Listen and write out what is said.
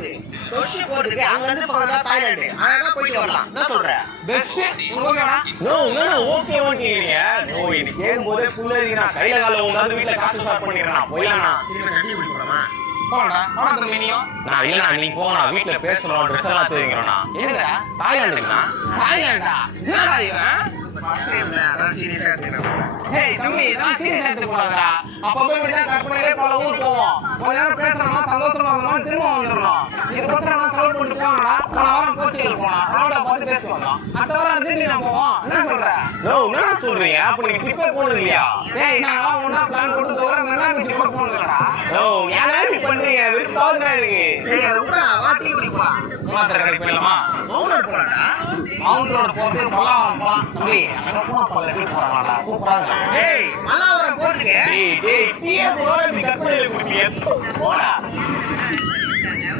ஆகுது. கொஷி போறதுக்கு அங்க இருந்து பக்கத்துல தாய்லாந்து அழகா போயிட்டு வரலாம். என்ன சொல்ற? பெஸ்ட். ஓகேடா. No okay ஓகேங்கறீங்க. நோ இது கேக்கும்போதே புள்ளறீங்க. நான் கையில கால உட்கார்ந்து வீட்ல காசு ஸ்டார்ட் பண்ணிறேன். போயிடலாம்ண்ணா. திரும்ப சட்டி குடி போறோமா? போடா. போடா தம்பினியோ. நான் இல்லண்ணா நீ போனா வீட்ல பேசணும் ட்ரெஸ் எல்லாம் தெரியுங்கண்ணா. என்னடா? தாய்லாந்துண்ணா. தாய்லாண்டா? என்னடா இவன்? ஃபர்ஸ்ட் டைம்ல அதான் சீரியஸா எடுத்துக்கிறேன். ஏய் தம்பி நான் சீரியஸ் எடுத்துக்க கூடாதுடா. அப்பப்போ விட்டா கற்பனையிலே போல ஊர் போவோம். கொஞ்ச நேரம் பேசணுமா சந்தோஷமா இருக்கணும் திரும்ப வந்துடணும். இதுக்கப்புறம் நான் செலவு பண்ணிட்டு போனோம்டா. போன வாரம் போர்ச்சுகல் போனோம். ரோட பார்த்து பேசி வந்தோம். அடுத்த வாரம் அர்ஜென்டினா போவோம். என்ன சொல்ற? நோ என்ன சொல்றீங்க? அப்ப நீங்க ட்ரிப்பே போனது இல்லையா? ஏய் நான் ஒண்ணா பிளான் போட்டு தோற நல்லா ட்ரிப் போனதுடா. நோ ஏன் இப்படி பண்றீங்க? வெறுப்பாகுதுடா எனக்கு. சரி அது கூட வாட்டி குடி போலாம். மூணாவது கடைக்கு போயிடலாமா? மவுண்ட் போலாம்டா. மவுண்ட் ரோடு போறது போலாம். தம்பி அங்க போனா பல்ல எப்படி போறாங்கடா? சூப்பரா இருக்கு. ஏய் மல்லாவரம் போறதுக்கு டேய் டீ போறா நீ கற்பனையில குடிப்பீங்க. போடா.